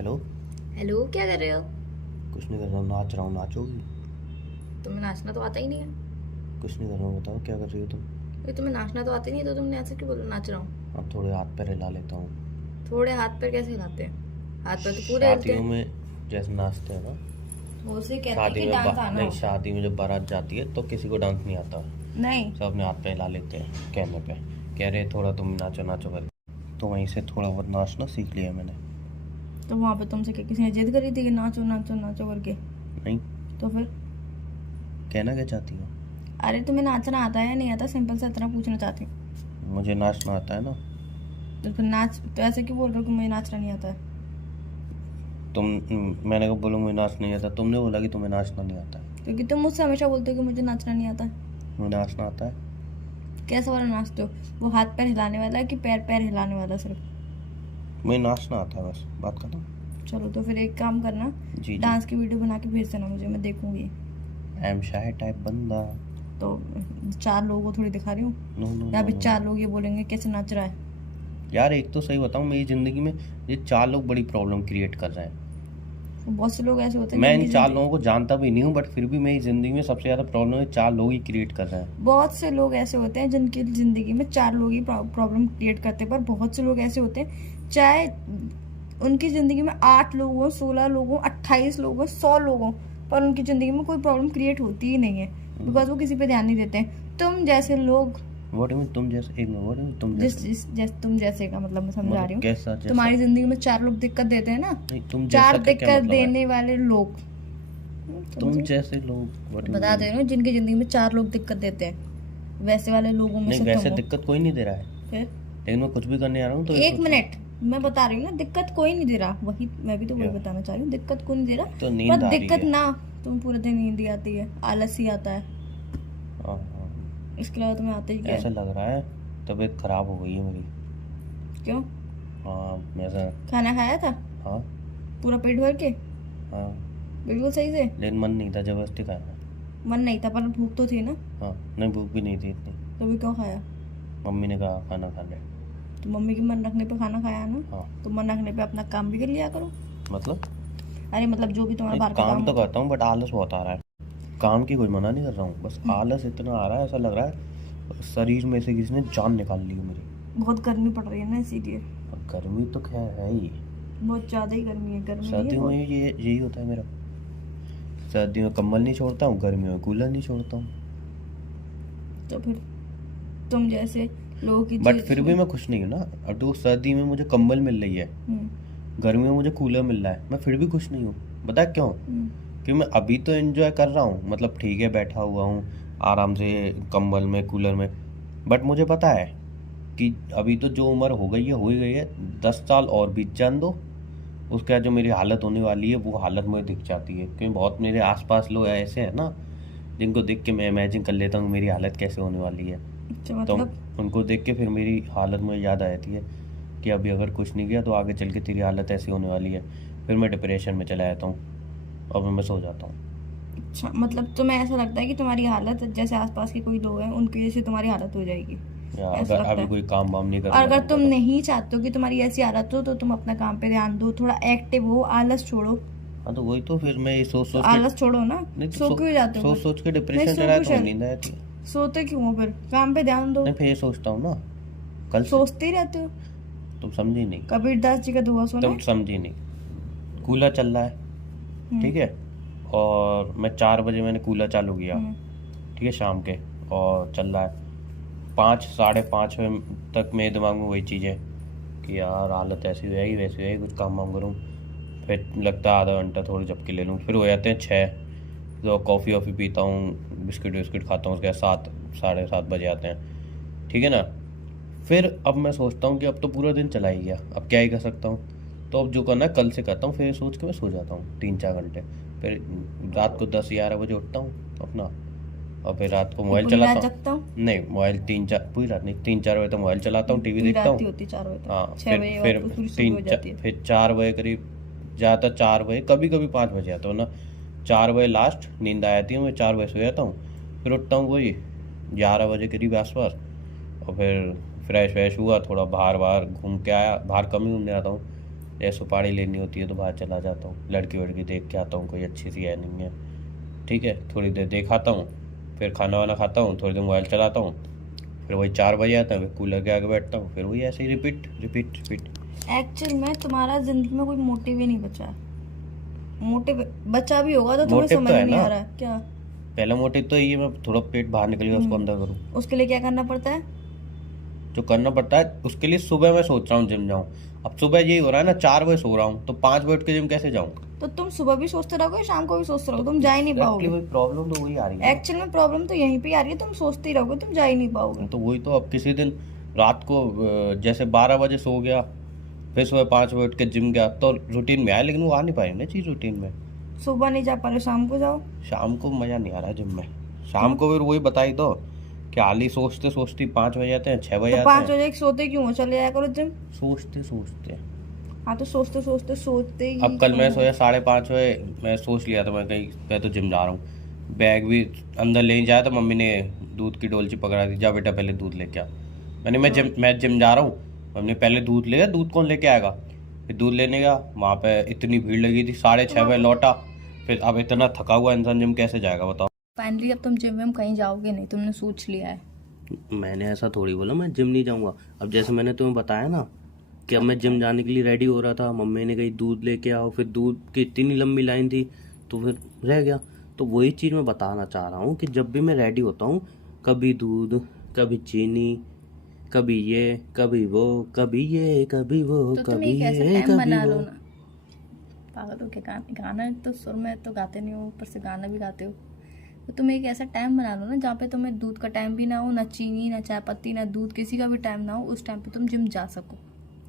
Hello. Hello, क्या कर रहे हो? कुछ नहीं कर रहा हूँ, नाच रहा हूँ। नाचोगी? तुम्हें नाचना तो आता ही नहीं है। कुछ नहीं कर रहा हूँ, बताओ क्या कर रही हो तुम? ये तुम्हें नाचना तो आता ही नहीं, तो तुमने ऐसे क्यों बोला नाच रहा हूँ? अब थोड़े हाथ पैर हिला लेता हूँ। थोड़े हाथ पैर कैसे हिलाते हैं? हाथ पैर तो पूरे हिलते शादियों हैं। में जैसे नाचते हैं ना। वो उसे कहते हैं शादी कि में डांस आना नहीं, होता है। शादी में जब बारात जाती है तो किसी को डांस नहीं आता। नहीं। सब अपने हाथ पे हिला लेते हैं कहने पे। कह रहे थोड़ा तुम नाचो नाचो कर। तो वहीं से थोड़ा बहुत नाचना सीख लिया मैंने। तो वहाँ पे तुमसे क्या किसी ने जिद करी थी कि नाचो नाचो नाचो करके? नहीं। तो फिर? कहना क्या चाहती हो? अरे तुम्हें नाचना आता है या नहीं आता, सिंपल सा इतना पूछना चाहती हूँ। मुझे नाचना आता है ना। तो फिर नाच, तो ऐसे क्यों बोल रहे हो कि मुझे नाचना नहीं आता है? तुम मैंने कब बोला मुझे नाचना नहीं आता? तुमने बोला कि तुम्हें नाचना नहीं आता है। क्योंकि तुम मुझसे हमेशा बोलते हो कि मुझे नाचना नहीं आता है। मुझे नाचना आता है। कैसा वाला नाचते हो? वो हाथ पैर हिलाने वाला है कि पैर पैर हिलाने वाला सिर्फ? मुझे नाचना आता है, बस बात खत्म। चलो तो फिर एक काम करना, जी जी। डांस की वीडियो बना के भेज देना मुझे, मैं देखूंगी। आई एम शाय टाइप बंदा। तो 4 लोगों को थोड़ी दिखा रही हूँ। नो नो या नो फिर नो 4 नो। लोग ये बोलेंगे कैसे नाच रहा है। यार एक तो सही बताऊं, मेरी ज़िंदगी में ये 4 लोग बड़ी प्रॉब्लम क्रिएट कर रहे हैं। तो बहुत से लोग ऐसे होते हैं मैं इन जिनकी 4 जिंदगी, लोगों को जानता भी नहीं हूँ, बट फिर भी मेरी ज़िंदगी में सबसे ज़्यादा प्रॉब्लम ये 4 लोग ही क्रिएट कर रहे हैं। बहुत से लोग ऐसे होते हैं जिनकी जिंदगी में 4 लोग ही प्रॉब्लम क्रिएट करते हैं, पर बहुत से लोग ऐसे होते हैं चाहे उनकी जिंदगी में 8 लोग हो, 16 लोग हो, 28 लोग हो, 100 लोग हो, पर उनकी जिंदगी में कोई प्रॉब्लम क्रिएट होती ही नहीं है, बिकॉज वो किसी पे ध्यान नहीं देते हैं। तुम जैसे लोग, व्हाट मीन तुम जैसे? एक मिनट, व्हाट मीन तुम जिस जैसे? जिस जैसे तुम जैसे का मतलब मैं समझा मतलब रही हूँ। कैसा जैसा? तुम्हारी जिंदगी में 4 लोग दिक्कत देते हैं ना, नहीं, तुम 4 जैसा का क्या दिक्कत मतलब है? देने वाले लोग। तुम समझे? जैसे लोग, व्हाट यू बता मीन? दे रही हूँ, जिनकी जिंदगी में 4 लोग दिक्कत देते हैं, वैसे वाले लोगों में नहीं, से तुम वैसे हो। दिक्कत कोई नहीं दे रहा है, फिर लेकिन मैं कुछ भी करने आ रहा हूँ तो ये एक सोचो। मिनट, मैं बता रही हूँ ना, दिक्कत कोई नहीं दे रहा, वही मैं भी तो वही क्या? बताना चाह रही हूँ, दिक्कत कोई नहीं दे रहा। तो नींद पर आ रही दिक्कत है। ना, तुम पूरे दिन नींद ही आती है, आलस ही आता है, हाँ हाँ। इसके अलावा तुम्हें आता ही क्या ऐसा है? लग रहा है तबीयत खराब हो गई है मेरी। क्यों? हाँ ऐसा। खाना खाया था हाँ पूरा पेट भर के? हाँ। बिल्कुल सही से? लेकिन मन नहीं था, जबरदस्ती खाया। मन नहीं था पर भूख तो थी ना? हाँ। नहीं, भूख भी नहीं थी इतनी। तो भी क्यों खाया? मम्मी ने कहा खाना खा ले। तो मम्मी के मन रखने पे खाना खाया ना? हाँ। तो मन रखने पे अपना काम भी कर लिया करो। मतलब? अरे मतलब जो भी तुम्हारा नहीं, बाहर का काम काम तो होता करता हूँ बट आलस बहुत आ रहा है। काम की कोई मना नहीं कर रहा हूँ, बस है। आलस इतना आ रहा है, ऐसा लग रहा है शरीर में से किसी ने जान निकाल ली है मेरी। बहुत गर्मी पड़ रही है ना, इसीलिए। और गर्मी तो खैर है ही। बहुत ज़्यादा ही गर्मी है, गर्मी नहीं है सर्दियों में बहुत। ये यही होता है मेरा। सर्दियों में कंबल नहीं छोड़ता हूँ, गर्मियों में कूलर नहीं छोड़ता हूँ। तो फिर तुम जैसे लोगों की बट चीज फिर भी मैं खुश नहीं हूँ ना। अब तो सर्दी में मुझे कंबल मिल रही है, गर्मी में मुझे कूलर मिल रहा है, मैं फिर भी खुश नहीं हूँ। बता क्यों? कि मैं अभी तो एंजॉय कर रहा हूँ, मतलब ठीक है, बैठा हुआ हूँ आराम से कंबल में कूलर में। बट मुझे पता है कि अभी तो जो उम्र हो ही गई है, 10 साल और बीत जान दो, उसके बाद जो मेरी हालत होने वाली है वो हालत मुझे दिख जाती है। क्योंकि बहुत मेरे आसपास लोग ऐसे हैं ना, जिनको देख के मैं इमेजिन कर लेता हूँ मेरी हालत कैसे होने वाली है। अच्छा तो मतलब? उनको देख के फिर मेरी हालत मुझे याद आ जाती है कि अभी अगर कुछ नहीं किया तो आगे चल के तेरी हालत ऐसी होने वाली है। फिर मैं डिप्रेशन में चला जाता हूँ और मैं सो जाता हूँ। अच्छा मतलब तुम्हें ऐसा लगता है कि तुम्हारी हालत जैसे आसपास के कोई लोग हैं उनकी वजह से तुम्हारी हालत हो जाएगी, या ऐसा अगर लगता अभी है? कोई काम वाम नहीं और करूँगा अगर ढंग का तुम तो। नहीं चाहते हो कि तुम्हारी ऐसी हालत हो, तो तुम अपना काम पे ध्यान दो, थोड़ा एक्टिव हो, आलस छोड़ो। हाँ तो वही तो, फिर मैं ये सोच तो सोच के। आलस छोड़ो ना। नहीं तो सो क्यों जाते हो सोच फिर? सोच के नहीं डिप्रेशन सो चढ़ा क्यों तो चल नींद आ जाती है। सोते क्यों हो फिर? काम पे ध्यान दो। नहीं, फिर ये सोचता हूँ ना कल से। सोचते ही रहते हो। तुम समझी नहीं। कबीरदास जी का दोहा सुना तुम है? समझी नहीं। कूलर चल रहा है, हम्म। ठीक है, और मैं 4 बजे मैंने कूलर चालू किया, हम्म। ठीक है, शाम के, और चल रहा है 5 साढ़े 5 बजे तक मेरे दिमाग में वही चीज़ है कि यार हालत ऐसी हो जाएगी वैसी हो जाएगी, कुछ काम वाम करूँ। फिर लगता है आधा घंटा थोड़ी झपकी ले लूँ, फिर हो जाते हैं 6। तो कॉफ़ी वॉफ़ी पीता हूँ, बिस्किट विस्किट खाता हूँ, उसके बाद 7 साढ़े 7 बजे आते हैं, ठीक है ना। फिर अब मैं सोचता हूँ कि अब तो पूरा दिन चला ही गया, अब क्या ही कर सकता हूँ। तो अब जो करना है कल से करता हूँ, फिर ये सोच के मैं सो जाता हूँ 3-4 घंटे। फिर रात को 10-11 बजे उठता हूँ अपना, और फिर रात को तो मोबाइल पूरी रात चलाता हूँ। जगता हूँ? नहीं, मोबाइल 3-4 पूरी रात नहीं, 3-4 बजे तक मोबाइल चलाता हूँ, टीवी पूरी देखता रात ही हूँ। होती 4 बजे हाँ, तक, 6 बजे बाद तो पूरी सुबह हो जाती है। फिर 4 बजे करीब, ज़्यादातर 4 बजे, कभी कभी 5 बजे आता हूँ ना। 4 बजे लास्ट नींद आ जाती है, मैं 4 बजे सो जाता हूँ। फिर उठता हूँ वही 11 बजे करीब आसपास, और फिर फ्रेश व्रेश हुआ, थोड़ा बाहर बाहर घूम के आया, बाहर कम ही घूमने आता हूँ। या सुपारी लेनी होती है तो बाहर चला जाता हूँ, लड़की वड़की देख के आता हूँ, कोई अच्छी सी है नहीं है, ठीक है, थोड़ी देर देख आता हूँ, फिर खाना वाना खाता हूँ, थोड़ी देर मोबाइल चलाता हूँ, फिर वही 4 बजे आता है, फिर कूलर के आगे बैठता हूँ, फिर वही ऐसे ही रिपीट रिपीट रिपीट। एक्चुअल में तुम्हारा जिंदगी में कोई मोटिव ही नहीं बचा है। मोटिव बचा भी होगा तो तुम्हें मोटिव तो समझ है नहीं ना। आ रहा क्या। पहला मोटिव तो ये मैं थोड़ा पेट बाहर निकल गया उसको अंदर करूँ। उसके लिए क्या करना पड़ता है। जो करना पड़ता है उसके लिए सुबह मैं सोच रहा हूँ जिम जाऊँ। अब सुबह यही हो रहा है ना, 4 बजे सो रहा हूँ तो 5 बजे उठ के जिम कैसे जाऊँ। तो तुम सुबह भी सोचते रहोगे, शाम को भी सोचते रहोगे, तुम जा ही नहीं पाओगे। प्रॉब्लम तो वही आ रही है। एक्चुअल में प्रॉब्लम तो यहीं पे आ रही है, तुम सोचते ही रहोगे, तुम जा ही नहीं पाओगे। तो वही तो, अब किसी दिन रात को जैसे 12 बजे सो गया, फिर सुबह 5 बजे उठ के जिम गया तो रूटीन में आया, लेकिन वो आ नहीं पाई ना चीज़ रूटीन में। सुबह नहीं जा पा रहे, शाम को जाओ। शाम को मज़ा नहीं आ रहा जिम में। शाम को फिर वही बताई तो कि हाली सोचते सोचते 5 बजे आते हैं, 6 बजे तो आते 5 हैं। बजे सोते क्यों हो, चले जाया करो जिम। सोचते सोचते हाँ तो सोचते सोचते सोचते ही अब कल मैं सोया 5:30 बजे, मैं सोच लिया था मैं तो जिम जा रहा हूँ। बैग भी अंदर ले जाया तो मम्मी ने दूध की डोलची पकड़ा दी, जा बेटा पहले दूध लेके आ। मैं जिम जा रहा हूँ। मम्मी पहले दूध ले, दूध कौन लेके आएगा। फिर दूध लेने गया, वहाँ पे इतनी भीड़ लगी थी, 6:30 बजे लौटा। फिर अब इतना थका हुआ इंसान जिम कैसे जाएगा बताओ। फाइनली अब तुम जिम में कहीं जाओगे नहीं, तुमने सोच लिया है। मैंने ऐसा थोड़ी बोला मैं जिम नहीं जाऊँगा। अब जैसे मैंने तुम्हें बताया ना कि अब मैं जिम जाने के लिए रेडी हो रहा था, मम्मी ने कही दूध लेके आओ, फिर दूध की इतनी लंबी लाइन थी तो फिर रह गया। तो वही चीज़ मैं बताना चाह रहा हूँ कि जब भी मैं रेडी होता हूँ, कभी दूध, कभी चीनी, कभी ये, कभी वो, कभी ये, कभी वो, तो तुम कभी एक ऐसा ये, टाइम बना कभी लो वो। ना। पागल हो क्या, गाना तो सुर में तो गाते नहीं हो, ऊपर से गाना भी गाते हो। तो तुम एक ऐसा टाइम बना लो ना जहाँ पे तुम्हें दूध का टाइम भी ना हो, ना चीनी, ना चाय पत्ती, ना दूध, किसी का भी टाइम ना हो, उस टाइम पे तुम जिम जा सको।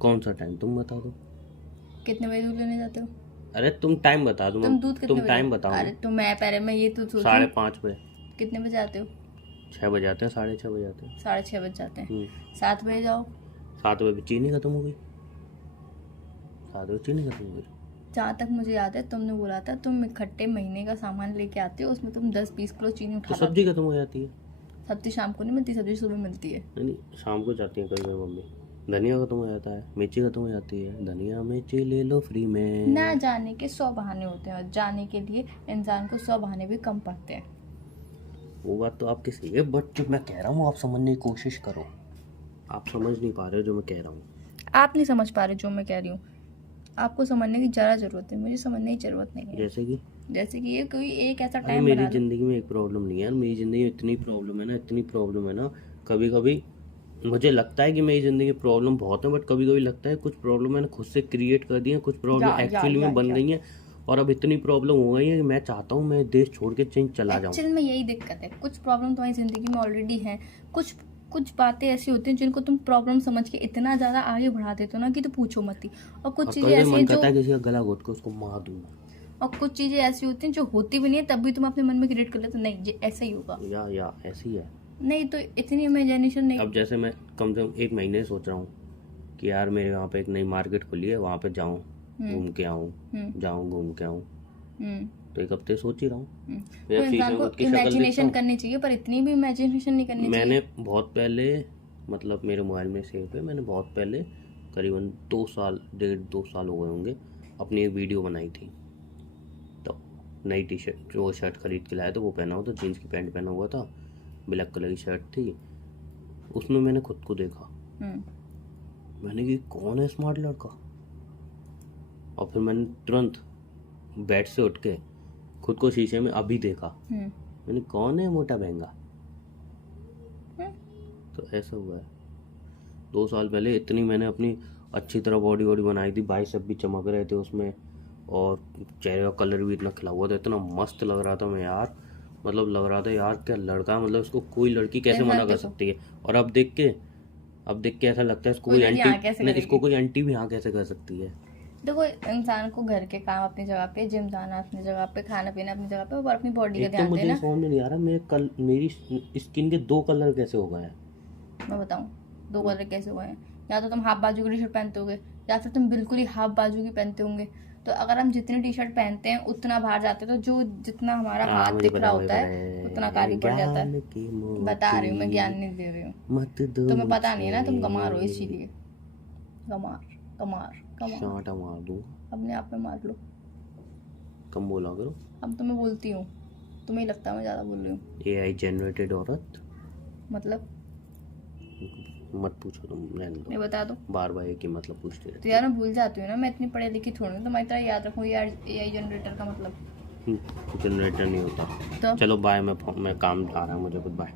कौन सा टाइम तुम बता दो। कितने बजे दूध लेने जाते हो। अरे तुम टाइम बता दो, तुम दूध कितने तुम बजे। टाइम बताओ। अरे तो मैं पहले मैं ये तो सोचूं 5:30 बजे। कितने बजे आते हो। 6 बजे आते हैं, 6:30 बजे आते हैं। 6:30 बजे जाते हैं। 7 बजे जाओ। 7 बजे चीनी खत्म हो गई। 7 बजे चीनी खत्म हो गई। जहाँ तक मुझे याद है तुमने बोला था तुम इकट्ठे महीने का सामान लेके आते हो, उसमें तुम 10-20 किलो चीनी तो उठा सब्जी खत्म हो जाती है। सब्जी शाम को नहीं मिलती, सब्जी सुबह मिलती है। नहीं, शाम को जाती है कभी कभी मम्मी। धनिया खत्म हो जाता है, मिर्ची खत्म हो जाती है, धनिया मिर्ची ले लो फ्री में। ना जाने के 100 बहाने होते हैं और जाने के लिए इंसान को 100 बहाने भी कम पड़ते हैं। वो बात तो आपकी सही है, बट जो मैं कह रहा हूँ आप समझने की कोशिश करो। आप समझ नहीं पा रहे हो जो मैं कह रहा हूँ। आप नहीं समझ पा रहे जो मैं कह रही हूँ। आपको समझने की ज़रा जरूरत है, मुझे समझने की जरूरत नहीं है। जैसे कि ये कोई एक ऐसा टाइम मेरी जिंदगी में एक प्रॉब्लम नहीं है यार, मेरी जिंदगी में इतनी प्रॉब्लम है ना। कभी कभी मुझे लगता है कि मेरी जिंदगी में प्रॉब्लम बहुत है, बट कभी कभी लगता है कुछ प्रॉब्लम मैंने खुद से क्रिएट कर दी है, कुछ प्रॉब्लम एक्चुअली में बन गई है। और अब इतनी प्रॉब्लम हो गई है कि मैं चाहता हूँ मैं देश छोड़ के चला जाऊँ। एक्चुअल में यही दिक्कत है, कुछ प्रॉब्लम तुम्हारी जिंदगी में ऑलरेडी है। कुछ बातें ऐसी होती हैं जिनको तुम प्रॉब्लम समझ के इतना ज्यादा आगे बढ़ा देते हो ना कि तो पूछो मत ही। और कुछ चीजें ऐसी हैं जो किसी का गला घोट के उसको मार दूँ। और कुछ चीजें ऐसी होती हैं जो होती भी नहीं है, तब भी तुम अपने मन में क्रिएट कर लेते हो, नहीं ये ऐसा ही होगा, या ऐसी है। नहीं तो इतनी इमेजिनेशन नहीं। अब जैसे मैं कम से कम 1 महीने सोच रहा हूँ कि यार मेरे वहाँ पे एक नई मार्केट खुली है, वहाँ पे जाऊँ, घूम के आऊँ, घूम के आऊँ। तो 1 हफ्ते सोच ही रहा हूँ। तो इंसान को इमेजिनेशन करनी चाहिए, पर इतनी भी इमेजिनेशन नहीं करनी चाहिए। मैंने बहुत पहले, मतलब मेरे मोबाइल में सेव है, मैंने बहुत पहले करीबन 2 साल हो गए होंगे, अपनी एक वीडियो बनाई थी। तो नई टी शर्ट, जो शर्ट खरीद के लाया था वो पहना हुआ था, जीन्स की पैंट पहना हुआ था, ब्लैक कलर की शर्ट थी। उसमें मैंने खुद को देखा, मैंने कि कौन है स्मार्ट लड़का। और फिर मैंने तुरंत बेड से उठ के खुद को शीशे में अभी देखा, मैंने कौन है मोटा महंगा। तो ऐसा हुआ है। 2 साल पहले इतनी मैंने अपनी अच्छी तरह बॉडी बनाई थी, बाइसेप भी चमक रहे थे उसमें, और चेहरे का कलर भी इतना खिला हुआ था, इतना मस्त लग रहा था मैं यार। मतलब लग रहा था यार क्या लड़का है, मतलब इसको कोई लड़की कैसे मना कर सकती है। और अब देख के ऐसा लगता है इसको कोई आंटी भी हाँ कैसे कर सकती है। देखो इंसान को घर के काम अपनी जगह पे, जिम जाना अपनी जगह पे, खाना पीना अपनी जगह पे, और अपनी बॉडी का ध्यान देना। समझ में नहीं आ रहा मेरी स्किन के 2 कलर कैसे हो गए हैं। मैं बताऊं 2 कलर कैसे हुए हैं। या तो तुम हाफ बाजू की टी शर्ट पहनते होगे, या फिर तुम बिल्कुल ही हाफ बाजू की पहनते होंगे। तो अगर हम जितनी टी शर्ट पहनते हैं उतना बाहर जाते हैं, तो जो जितना हमारा हाथ दिख रहा होता है उतना कारी पड़ जाता है। बता रही हूँ मैं, ज्ञान नहीं दे रही हूँ। तुम्हें पता नहीं है ना, तुम गंवार हो, इसीलिए गंवार। कमार चाटा मार दूँ। अपने आप में मार लो। कम बोला करो। अब तो मैं बोलती हूँ, तुम्हें ही लगता है मैं ज़्यादा बोल रही हूँ। AI जनरेटेड औरत मतलब मत पूछो, तुम रहने दो। मैं बता दूँ बार बार एक ही मतलब पूछते तो रहते यार मैं भूल जाती हूँ ना, मैं इतनी पढ़ी लिखी थोड़ी हूँ तुम्हारी तरह याद रखूँ यार AI जनरेटर का मतलब। जनरेटर नहीं होता। तो चलो बाय, मैं काम आ रहा है मुझे, कुछ बाय।